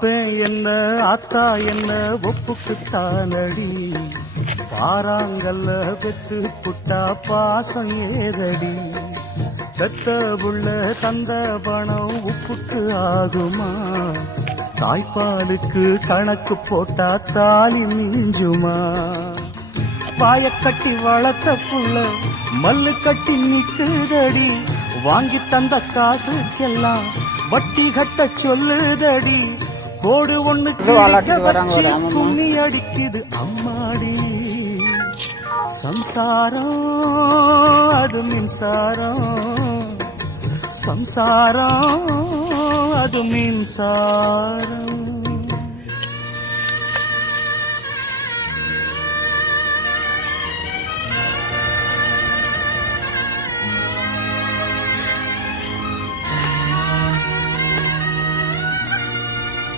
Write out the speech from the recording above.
அப்பன் என்ன ஆத்தா என்ன ஒப்புக்குத்தானடி, பாறாங்கல்ல பெத்து புட்டா பாசம் ஏதடி, பெத்த புள்ள தந்த பணம் உப்புக்கு ஆகுமா, தாய்ப்பாலுக்கு கணக்கு போட்டா தாலி மிஞ்சுமா, வாயக்கட்டி வளர்த்த புள்ள மல்லு கட்டி நிக்குதடி, வாங்கி தந்த காசுக்கெல்லாம் வட்டி கட்ட சொல்லுதடி, கோடு ஒண்ணு கும்மி அடிக்குது அம்மாடி, சம்சாரம் அது மின்சாரம், சம்சாரம் அது மின்சாரம்.